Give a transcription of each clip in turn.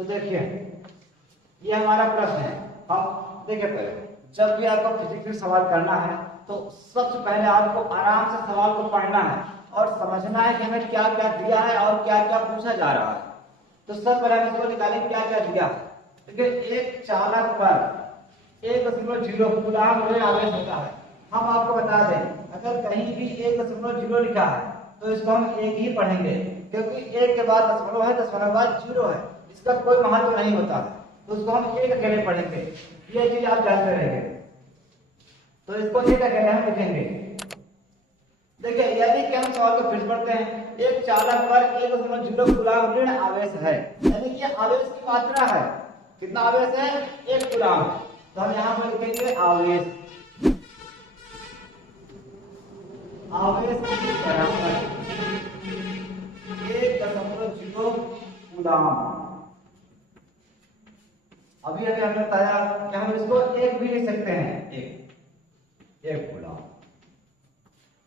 तो देखिए ये हमारा प्रश्न है। हम देखिए पहले जब भी आपको फिजिक्स में सवाल करना है तो सबसे पहले आपको आराम से सवाल को पढ़ना है और समझना है कि हमें क्या क्या दिया है और क्या क्या पूछा जा रहा है। तो सब पहले हम इसको निकालें क्या क्या दिया है। देखिए एक चालक पर 1.0 कूलाम ऋण आवेश होता है। हम आपको बता दें अगर कहीं भी 1.0 लिखा है तो इसको हम एक ही पढ़ेंगे, क्योंकि एक के बाद दशमलव है, दशमलव के बाद जीरो है, इसका कोई महत्व नहीं होता है, तो उसको हम एक अकेले पढ़ेंगे। ये चीज आप जानते रहेंगे, तो इसको एक अकेले हम लिखेंगे। देखिए यदि कि हम सवाल को फिर पढ़ते हैं, एक चालक पर 1.0 कूलाम ऋण आवेश है, यानी कि आवेश की मात्रा है। कितना आवेश है? 1 कूलाम। तो हम यहाँ पर लिखेंगे आवेश, आवेश की बराबर 1.0 कूलाम। अभी अभी हमने बताया कि हम इसको एक भी लिख सकते हैं, एक कूलाम।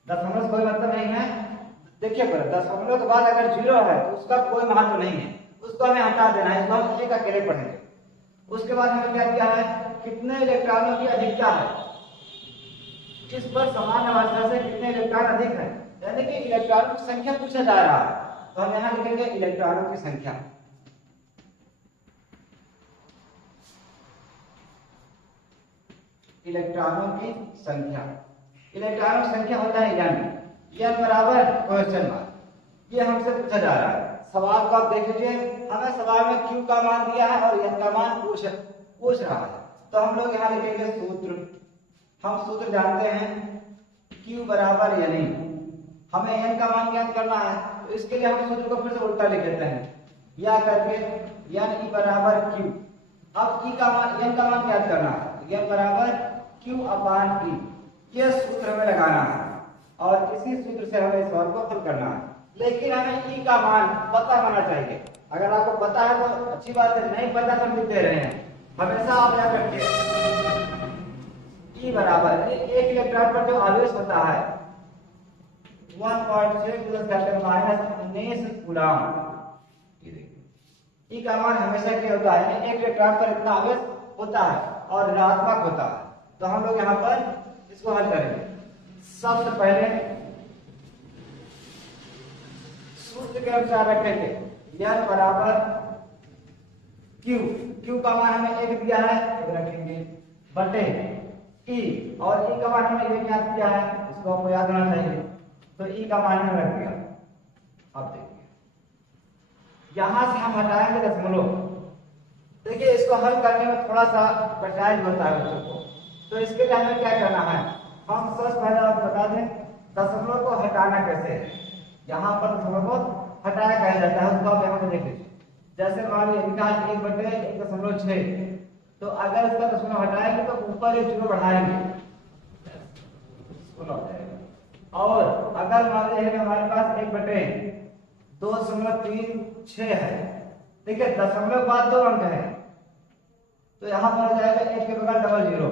दशमलव कोई मतलब नहीं है। देखिए पर दशमलव के बाद अगर जीरो है तो उसका कोई महत्व नहीं है, उसको हमें हटा देना है, इसको हम एक अकेले पढ़ेंगे। उसके बाद हमें क्या दिया है? कितने इलेक्ट्रॉनों की अधिकता है, इस पर समान अवस्था से कितने इलेक्ट्रॉन अधिक है, यानी कि इलेक्ट्रॉनों की संख्या पूछा जा रहा है। तो हम यहाँ लिखेंगे इलेक्ट्रॉनों की संख्या। इलेक्ट्रॉनों की संख्या, इलेक्ट्रॉनों की संख्या होता है n बराबर क्वेश्चन मार्क। ये हमसे पूछा जा रहा है। सवाल को आप देख लीजिए, हमें सवाल में q का मान दिया है और n का मान पूछ रहा है। तो हम लोग यहाँ लिखेंगे सूत्र। हम सूत्र जानते हैं q बराबर n। हमें n का मान ज्ञात करना है, तो इसके लिए हम सूत्र को फिर से उल्टा लिख देते हैं, या करके n बराबर q। अब n का मान ज्ञात करना है, n बराबर q अपान e। ये सूत्र हमें लगाना है और इसी सूत्र से हमें इस सवाल को हल करना है। लेकिन हमें ई का मान पता होना चाहिए। अगर आपको पता है तो अच्छी बात है, नहीं पता तो लिख दे रहे हैं। हमेशा आप याद रखिए ई बराबर एक इलेक्ट्रॉन पर जो आवेश होता है 1.6 - 19 कूलाम। ई का मान हमेशा क्या होता है? एक इलेक्ट्रॉन पर इतना आवेश होता है और ऋणात्मक होता है। तो हम लोग यहाँ पर इसको हल करेंगे। सबसे पहले सूत्र के अनुसार रखेंगे n बराबर q का मान हमें एक दिया है, एक रखेंगे, बटे e, और e का मान हमें एक याद किया है, इसको आपको याद होना चाहिए। तो e का मान हमने रख दिया। अब देखिए यहां से हम हटाएंगे दशमलव। देखिए इसको हल करने में थोड़ा सा कठिनाई होता है बच्चों को, तो इसके लिए हमें क्या करना है? हम सबसे पहले आपको बता दें दशमलव को हटाना कैसे है। यहाँ पर दशमलव को हटाया कैसे जाता है उसको आप यहाँ पे देख लीजिए। जैसे मान लीजिए लिखा है 1/1.6, तो अगर इसका दशमलव हटाएंगे तो ऊपर एक जीरो बढ़ाएंगे और अगर मान लीजिए हमारे पास 1/2.36 है, देखिए दशमलव के बाद 2 अंक है, तो यहाँ पर जाएगा 1 के बगल डबल जीरो,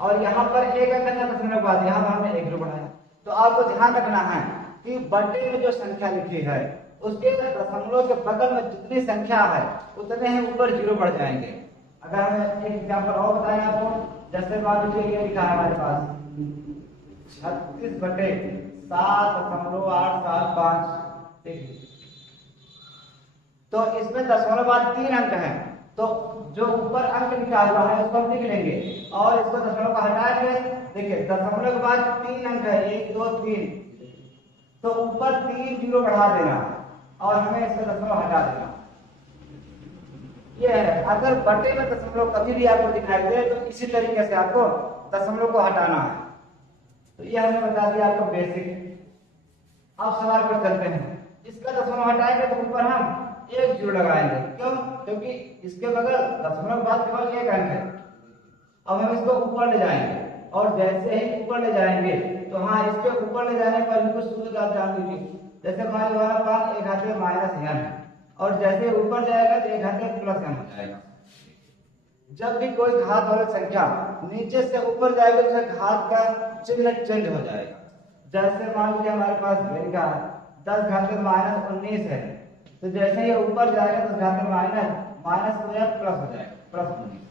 और यहाँ पर एक अंक है दशमलव के बाद, यहाँ पर हमने 1 जीरो बढ़ाया। तो आपको ध्यान रखना है कि बटे में जो संख्या लिखी है उसके दशमलव के बगल में जितनी संख्या है उतने ही ऊपर जीरो बढ़ जाएंगे। अगर हमें एक एग्जांपल और बताएं आपको, जैसे मान लीजिए ये लिखा है हमारे पास 36/7.875, ठीक। तो इसमें दशमलव बाद 3 अंक है, तो जो ऊपर अंक लिखा हुआ है उसको हम लिख लेंगे और इसको दशमलव को हटा के देखिए दशमलव के बाद 3 अंक है 1 2 3, तो ऊपर 3 जीरो बढ़ा देना और हमें इसका दशमलव हटा देना। ये है, अगर बटे में दशमलव कभी भी आपको दिखाई दे तो इसी तरीके से आपको दशमलव को हटाना है। तो ये हमने बता दिया आपको बेसिक। अब सवाल पर चलते हैं। इसका दशमलव हटाएंगे तो ऊपर हम 1 जीरो लगाएंगे, क्यों? क्योंकि इसके बगल दशमलव बाद केवल 1 अंक है। अब हम इसको ऊपर ले जाएंगे और जैसे ही ऊपर ले जाएंगे तो हाँ इसके ऊपर ले जाने पर इनको सूत्र आप जान लीजिए। जैसे मान लो हमारे पास 1 घाते -n है और जैसे ऊपर जाएगा तो 1 घाते +n हो जाएगा। जब भी कोई घात वाली संख्या नीचे से ऊपर जाएगी तो घात का चिन्ह चेंज हो जाएगा। जैसे मान लीजिए हमारे पास लिखा है 10 घाते -19 है, तो तो जैसे ही ऊपर जाएगा तो घात में माइनस हो जाएगा प्लस हो जाएगा, प्लस 19।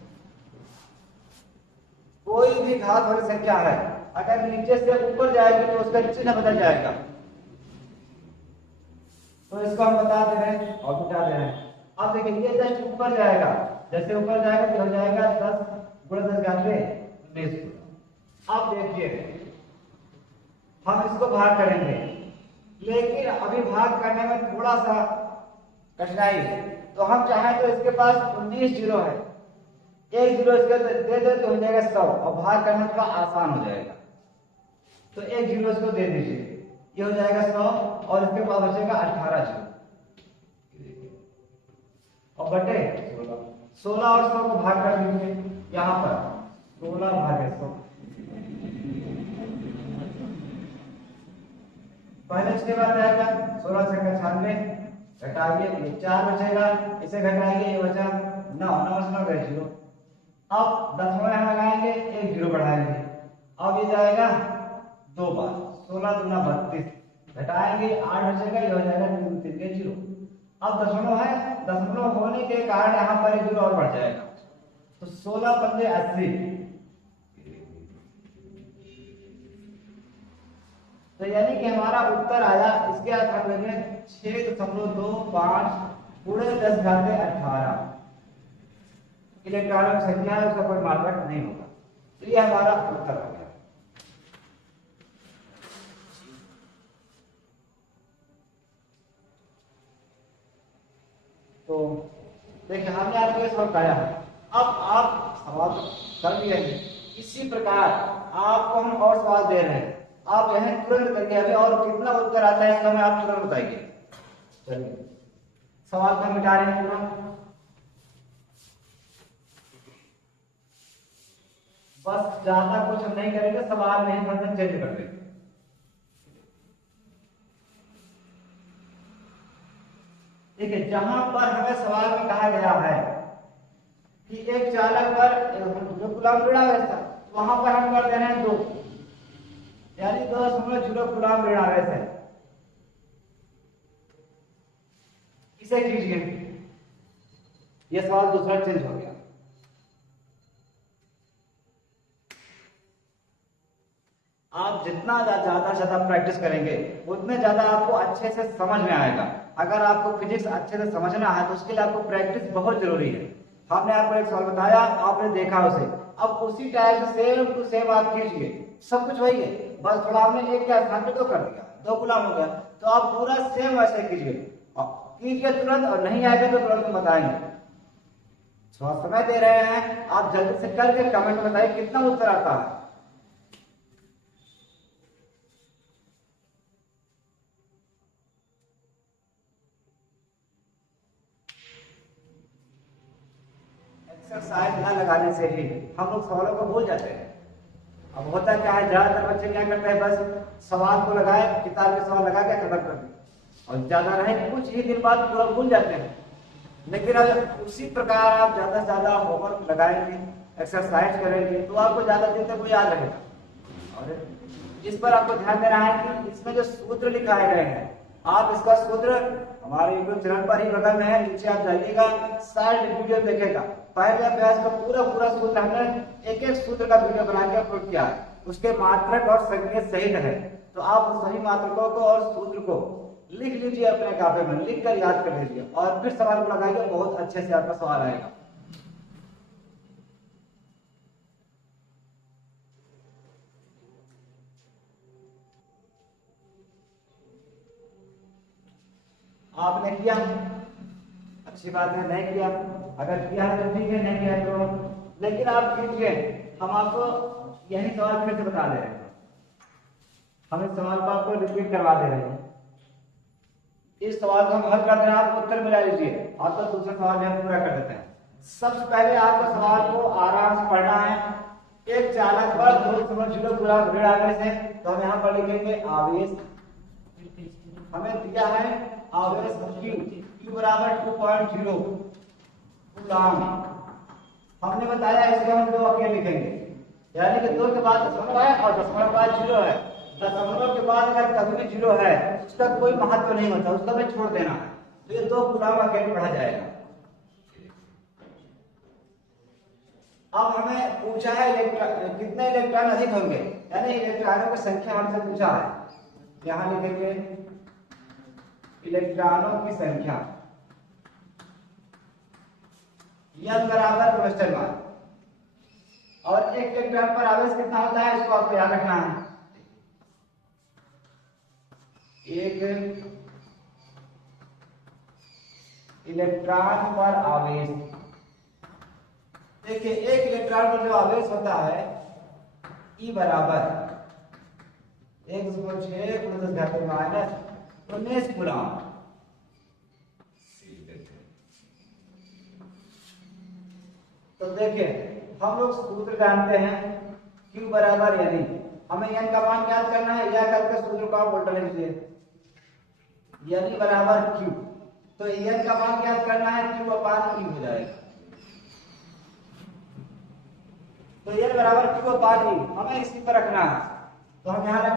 कोई भी घात वाली संख्या है अगर नीचे से ऊपर जाएगी तो उसका चिन्ह बदल जाएगा। तो इसको हम बता दे रहे हैं और मिटा दे रहे हैं। अब देखिए ये जस्ट ऊपर जाएगा, जैसे ऊपर जाएगा तो हो जाएगा 10 गुणा 10 घात में 19। अब देखिए हम इसको भाग करेंगे, लेकिन अभी भाग करने में थोड़ा सा कठिनाई है। तो हम चाहें तो इसके पास 19 जीरो है, एक जीरो इसके दे दे तो हो जाएगा 100 और भाग करना थोड़ा आसान हो जाएगा। तो एक जीरो इसको दे दीजिए, ये हो जाएगा 100 और इसके बाद बचेगा 18 जीरो और बटे 16 और 100 को भाग कर दीजिए। यहाँ पर 16 भागे 100, पहले इसके बाद आएगा 16 से 96 घटाइए, ये 4 बचेगा, इसे घटाइए, ये बचा 9, 9 गए जीरो। अब दशमलव यहाँ लगाएंगे, एक जीरो बढ़ाएंगे, अब ये जाएगा 2 बार, 16 दूना 32, घटाएंगे 8 बचेगा, ये हो जाएगा 3 3 के जीरो। अब दशमलव है, दशमलव होने के कारण यहाँ पर एक जीरो और बढ़ जाएगा, तो 16 पंजे 80। तो यानी कि हमारा उत्तर आया, इसके आधार पर 6.25 गुणे 10 घात 18 इलेक्ट्रॉनिक संख्या है, उसका कोई मात्रक नहीं होगा। तो ये हमारा उत्तर हो गया। तो देखिए हमने आपको ये सवाल बताया है, अब आप सवाल कर लिए हैं। इसी प्रकार आपको हम और सवाल दे रहे हैं, आप यह तुरंत करिए अभी, और कितना उत्तर आता है इसका मैं आप तुरंत बताइए। चलिए सवाल को मिटा रहे हैं पूरा, बस ज्यादा कुछ हम नहीं करेंगे, सवाल में ही मतलब चेंज कर देंगे। देखिए जहां पर हमें सवाल में कहा गया है कि एक चालक पर जो गुलाम ऋणावेश था, वहां पर हम कर दे रहे हैं 2, यानी 2.0 गुलाम ऋणावेश है। इसे कीजिए, यह सवाल दूसरा चेंज हो गया। आप जितना ज्यादा प्रैक्टिस करेंगे उतने ज्यादा आपको अच्छे से समझ में आएगा। अगर आपको फिजिक्स अच्छे से समझना है तो उसके लिए आपको प्रैक्टिस बहुत जरूरी है। हमने आपको एक सवाल बताया, आपने देखा उसे, अब उसी टाइप से सेम टू सेम आप कीजिए, सब कुछ वही है, बस थोड़ा आपने एक के स्थान पे 2 कर दिया, 2 गुलाम हो गया, तो आप पूरा सेम वैसे कीजिए तुरंत, और नहीं आएगा तो तुरंत बताएंगे। थोड़ा समय दे रहे हैं, आप जल्दी से करके कमेंट में बताइए कितना उत्तर आता है। एक्सरसाइज ना लगाने से ही हम लोग सवालों को भूल जाते हैं। अब होता क्या है, ज्यादातर बच्चे क्या करते हैं, बस सवाल को लगाए, किताब के सवाल लगा के खत्म कर दिए, और ज्यादा रहे कुछ ही दिन बाद पूरा भूल जाते हैं। लेकिन अगर उसी प्रकार आप ज्यादा से ज्यादा होमवर्क लगाएंगे, एक्सरसाइज करेंगे, तो आपको ज्यादा दिन तक वो याद रहेगा। और इस पर आपको ध्यान देना है कि इसमें जो सूत्र लिखाए गए हैं, आप इसका सूत्र हमारे यूट्यूब चैनल पर ही बगल में है, नीचे आप जाइएगा, सारे वीडियो देखेगा। पहले अभ्यास का पूरा सूत्र हमने एक सूत्र का वीडियो बना के अपलोड किया है, उसके मात्रक और संकेत सहित है, तो आप सही मात्रकों को और सूत्र को लिख लीजिए, अपने कापे में लिख कर याद कर लीजिए, और फिर सवाल को लगाइए, बहुत अच्छे से आपका सवाल आएगा। आपने किया, अच्छी बात है, नहीं किया, अगर किया है तो ठीक है, नहीं किया तो, लेकिन आप कीजिए। हम आपको यही सवाल फिर से बता दे रहे हैं, हम इस सवाल को आपको रिपीट करवा दे रहे हैं। इस सवाल को हम हल कर दे रहे हैं, आप उत्तर मिला लीजिए, और तो दूसरा सवाल भी हम पूरा कर देते हैं। सबसे पहले आपको सवाल को आराम से पढ़ना है। एक चालक पर 2.0 गुलाम ऋण आवेश है, तो हम यहाँ पर लिखेंगे आवेश, हमें दिया है आवेश Q बराबर 2.0 गुलाम। हमने बताया इसके हम 2 अकेले लिखेंगे, यानी कि 2 के बाद दशमलव है और दशमलव के बाद 0 है। दशमलव के बाद अगर कभी भी 0 है उसका कोई महत्व नहीं होता, उसका हमें छोड़ देना है। तो ये 2 कूलम अकेले पढ़ा जाएगा। अब हमें पूछा है कितने इलेक्ट्रॉन अधिक होंगे, यानी इलेक्ट्रॉनों की संख्या हमसे पूछा है। यहां लिखेंगे इलेक्ट्रॉनों की संख्या n बराबर क्वेश्चन मार्क, और एक इलेक्ट्रॉन पर आवेश कितना होता है इसको आपको याद रखना है। एक इलेक्ट्रॉन पर आवेश, देखिए एक इलेक्ट्रॉन पर जो आवेश होता है E बराबर 1.6 × 10⁻⁹ कूलम। तो देखिए हम लोग सूत्र जानते हैं Q बराबर, यानी हमें n का मान ज्ञात करना है, या करके सूत्र को आप उल्टा लिख लीजिए, यानी बराबर Q, तो n का मान ज्ञात करना है Q/E हो जाएगा। तो n बराबर Q/E हमें इसी पर रखना है, तो हम यहाँ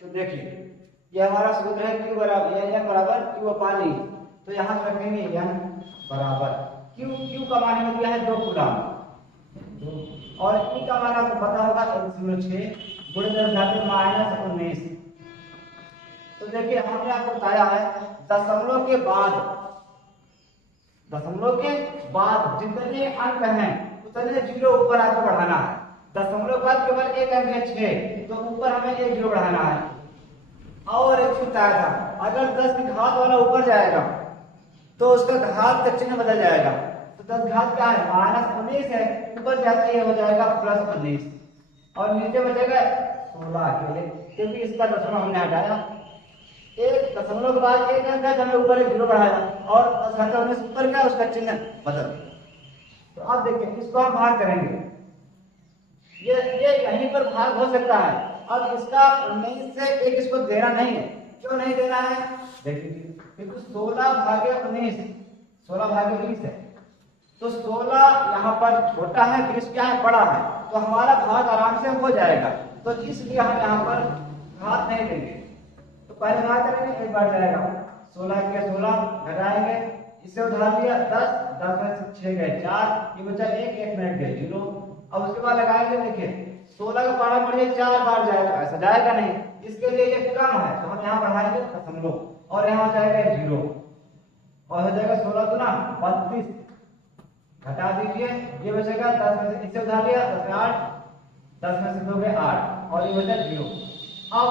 तो देखिए ये हमारा सूत्र है Q बराबर n बराबर Q/E, तो यहाँ रखेंगे n बराबर Q का मान हमें दिया है 2 कूलम, और E का मान आपको पता होगा 1.6 × 10⁻⁹। तो देखिए हमने आपको बताया है दशमलव के बाद जितने अंक हैं उतने जीरो ऊपर आपको बढ़ाना है। दशमलव के बाद केवल एक अंक है 6, तो ऊपर हमें एक जीरो बढ़ाना है। और एक चीज बताया था, अगर 10 की घात वाला ऊपर जाएगा तो उसका घात का चिन्ह बदल जाएगा। तो 10 घात क्या है, -19 है, ऊपर जाते ही हो जाएगा +19, और नीचे बचेगा 16 अकेले, क्योंकि इसका दशमलव हमने हटाया। एक दशमलव के बाद एक अंक है, हमें ऊपर एक जीरो बढ़ाया, और 10 ऊपर का उसका चिन्ह बदल। तो अब देखिए इसको हम भाग करेंगे, ये यहीं पर भाग हो सकता है। अब इसका 19 से एक इसको देना नहीं है, क्यों नहीं देना है, देखिए क्योंकि 16/19 16/20 है, तो 16 यहाँ पर छोटा है, 20 क्या है, बड़ा है, तो हमारा भाग आराम से हो जाएगा। तो इसलिए हम यहाँ पर घात नहीं देंगे। तो पहले क्या करेंगे, एक बार जाएगा 16 के 16 घटाएंगे, इसे उधार लिया 10 में से 6 गए 4, ये बचा 1 मिनट गए 0। अब उसके बाद लगाएंगे, देखिए 16 का पारा बढ़िए 4 बार जाएगा, ऐसा जाएगा नहीं, इसके लिए ये कम है, तो हम यहाँ बढ़ाएंगे दशमलव, और यहाँ जाएगा 0, और हो जाएगा 16 × 32, घटा दीजिए, ये बचेगा 10 में से, इसे उधार लिया 10 में 8, 10 में से 2 गए 8, और ये बचा 0। अब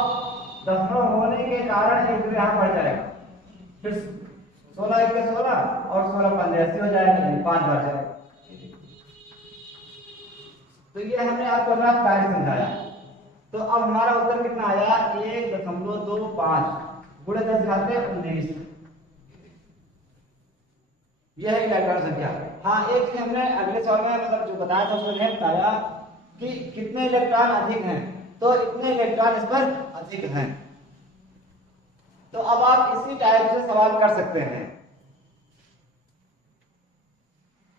दशमलव होने के कारण एक यहाँ बढ़ जाएगा, फिर 16 × 1 = 16, और 16 × 5 80 हो जाएगा, 5 बार जाएगा। तो ये हमने आपको रफ कार्य समझाया। तो अब हमारा उत्तर कितना आया, 1.25 × 10⁻19, यह है इलेक्ट्रॉन संख्या। हाँ, एक चीज हमने अगले सवाल में मतलब जो बताया था उसमें नहीं बताया कि कितने इलेक्ट्रॉन अधिक हैं, तो इतने इलेक्ट्रॉन इस पर अधिक हैं। तो अब आप इसी टाइप से सवाल कर सकते हैं।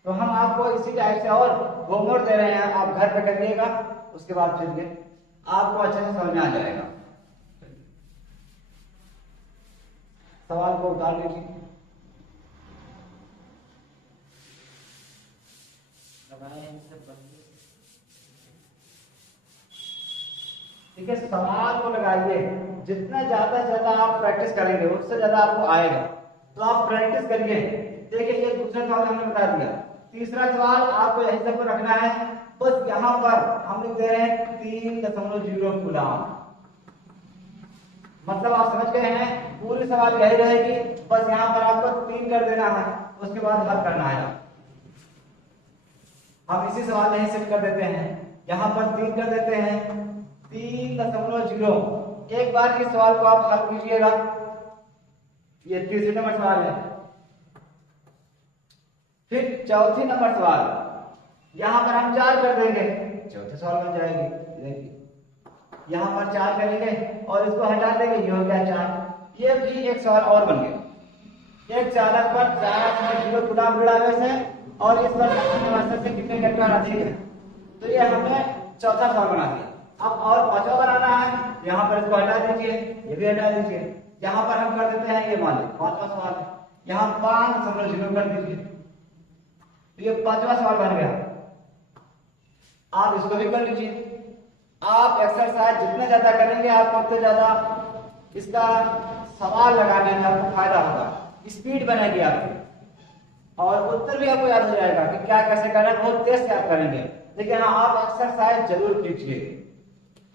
तो हम आपको इसी टाइप से और होमवर्क दे रहे हैं, आप घर पे करिएगा, उसके बाद फिर आपको अच्छे से समझ में आ जाएगा। सवाल को उतार लीजिए। ठीक है, सवाल को लगाइए, जितना ज्यादा से ज्यादा आप प्रैक्टिस करेंगे उससे ज्यादा आपको आएगा। तो आप प्रैक्टिस करिए। देखिए ये दूसरा सवाल हमने बता दिया, तीसरा सवाल आपको यही सब रखना है, बस यहाँ पर हम लोग दे रहे हैं 3.0 कूलम। मतलब आप समझ गए हैं, पूरी सवाल यही रहेगी, बस यहाँ पर आपको 3 कर देना है, उसके बाद हल करना है। हम इसी सवाल में ही सेट कर देते हैं, यहाँ पर 3 कर देते हैं, 3.0। एक बार इस सवाल को आप हल कीजिएगा, ये तीसरे नंबर सवाल है। फिर चौथी नंबर सवाल, यहाँ पर हम 4 कर देंगे, चौथे सवाल बन जाएगी। यहाँ पर 4 करेंगे और इसको हटा देंगे, ये हो गया 4। ये भी एक सवाल और बन गया। एक चालक पर 4.0 कूलम ऋणावेश है और इस पर मास से कितने इलेक्ट्रॉन अधिक है। तो ये हमने चौथा सवाल बना दिया। अब और पांचवा बनाना है, यहाँ पर इसको हटा दीजिए, ये भी हटा दीजिए, यहाँ पर हम कर देते हैं ये मान लीजिए पांचवा सवाल, यहाँ 5.0 कर दीजिए, तो ये पांचवा सवाल बन गया। आप इसको भी कर लीजिए। आप एक्सरसाइज जितने ज्यादा करेंगे आपको उतने ज्यादा इसका सवाल लगाने में आपको फायदा होगा, स्पीड बनेगी आपकी और उत्तर भी आपको याद हो जाएगा कि क्या कैसे करना है, बहुत तेज से आप करेंगे। लेकिन हाँ, आप एक्सरसाइज जरूर कीजिए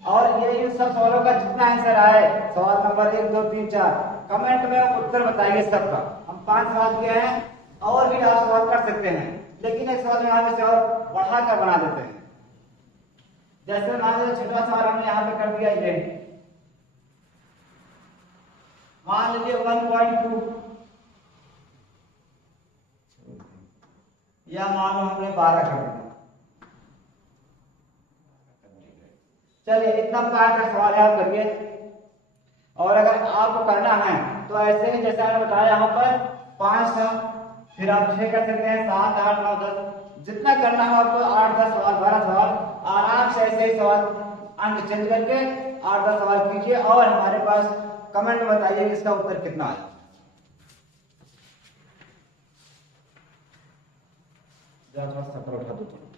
और ये इन सब सवालों का जितना आंसर आए, सवाल नंबर 1 2 3 4, कमेंट में उत्तर बताइए सबका। हम 5 सवाल किए हैं और भी आप सवाल कर सकते हैं, लेकिन एक सवाल यहाँ से और बढ़ाकर बना देते हैं। जैसे मान लीजिए छठवां सवाल हमने यहाँ पे कर दिया, ये मान लीजिए 1.2 या मान लो हमने 12 कर दिया। चलिए इतना प्रकार का सवाल आप करिए। और अगर आपको करना है तो ऐसे ही जैसे मैंने बताया यहाँ पर 5 था, फिर आप 6 कर सकते हैं, 7 8 9 10, जितना करना है आपको 8 10 सवाल 12 सवाल आराम से ऐसे ही सवाल अंक चेंज करके 8 10 सवाल कीजिए और हमारे पास कमेंट में बताइए कि इसका उत्तर कितना आया। थोड़ा सा उठा दो।